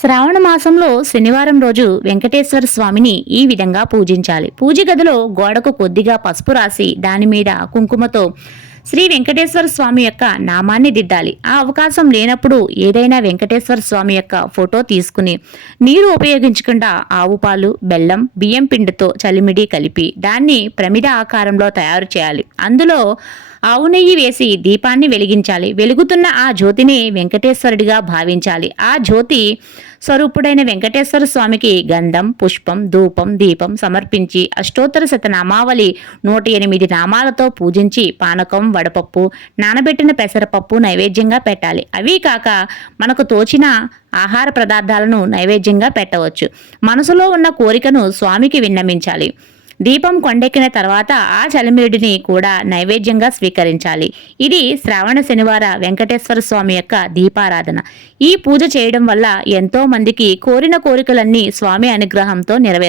శ్రావణ మాసంలో శనివారం రోజు వెంకటేశ్వర స్వామిని ఈ విధంగా పూజించాలి. పూజ గదిలో గోడకు కొద్దిగా పసుపు రాసి దాని మీద కుంకుమతో శ్రీ వెంకటేశ్వర స్వామి యొక్క నామాన్ని దిద్దాలి. ఆ అవకాశం లేనప్పుడు ఏదైనా వెంకటేశ్వర స్వామి యొక్క ఫోటో తీసుకుని నీరు ఉపయోగించకుండా ఆవు పాలు, బెల్లం, బియ్యం పిండితో చలిమిడి కలిపి దాన్ని ప్రమిద ఆకారంలో తయారు చేయాలి. అందులో ఆవు నెయ్యి వేసి దీపాన్ని వెలిగించాలి. వెలుగుతున్న ఆ జ్యోతిని వెంకటేశ్వరుడిగా భావించాలి. ఆ జ్యోతి స్వరూపుడైన వెంకటేశ్వర స్వామికి గంధం, పుష్పం, ధూపం, దీపం సమర్పించి అష్టోత్తర శతనామావళి 108 నామాలతో పూజించి పానకం, వడపప్పు, నానబెట్టిన పెసరపప్పు నైవేద్యంగా పెట్టాలి. అవి కాక మనకు తోచిన ఆహార పదార్థాలను నైవేద్యంగా పెట్టవచ్చు. మనసులో ఉన్న కోరికను స్వామికి విన్నమించాలి. దీపం కొండెక్కిన తర్వాత ఆ చలిమిడిని కూడా నైవేద్యంగా స్వీకరించాలి. ఇది శ్రావణ శనివార వెంకటేశ్వర స్వామి యొక్క దీపారాధన. ఈ పూజ చేయడం వల్ల ఎంతో మందికి కోరిన కోరికలన్నీ స్వామి అనుగ్రహంతో నెరవేరు.